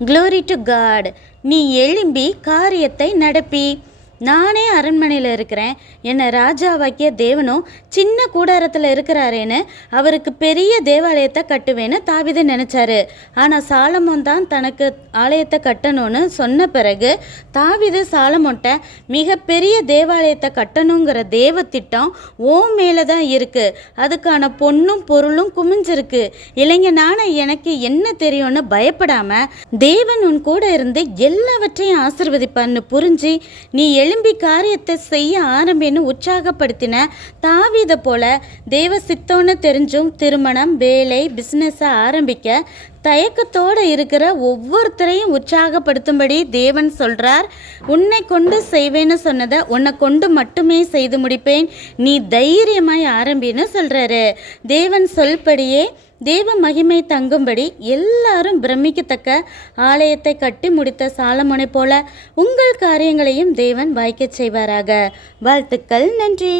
Glory to God. நீ எழும்பி காரியத்தை நடப்பி. நானே அரண்மனையில் இருக்கிறேன், என்னை ராஜாவாக்கிய தேவனும் சின்ன கூடாரத்தில் இருக்கிறாரேன்னு அவருக்கு பெரிய தேவாலயத்தை கட்டுவேன்னு தாவீது நினச்சாரு. ஆனால் சாலமோன் தான் தனக்கு ஆலயத்தை கட்டணும்னு சொன்ன பிறகு தாவீது சாலமோன்ட்ட மிகப்பெரிய தேவாலயத்தை கட்டணுங்கிற தேவ திட்டம் ஓ மேலே தான் இருக்குது, அதுக்கான பொண்ணும் பொருளும் குமிஞ்சிருக்கு, இளைஞனான எனக்கு என்ன தெரியும்னு பயப்படாமல் தேவன் உன் கூட இருந்து எல்லாவற்றையும் ஆசீர்வதிப்பான்னு புரிஞ்சு நீ எழும்பி காரியத்தை செய்ய ஆரம்பின்னு உற்சாகப்படுத்தின தாவீதை போல தேவ சித்தம்னு தெரிஞ்சும் திருமணம், வேலை, பிஸ்னஸை ஆரம்பிக்க தயக்கத்தோடு இருக்கிற ஒவ்வொருத்தரையும் உற்சாகப்படுத்தும்படி தேவன் சொல்கிறார். உன்னை கொண்டு செய்வேன்னு சொன்னதை உன்னை கொண்டு மட்டுமே செய்து முடிப்பேன், நீ தைரியமாய் ஆரம்பின்னு சொல்கிறாரு. தேவன் சொல்படியே தேவ மகிமை தங்கும்படி எல்லாரும் பிரமிக்கத்தக்க ஆலயத்தை கட்டி முடித்த சாலமோனை போல உங்கள் காரியங்களையும் தேவன் வாய்க்கச் செய்வாராக. வாழ்த்துக்கள். நன்றி.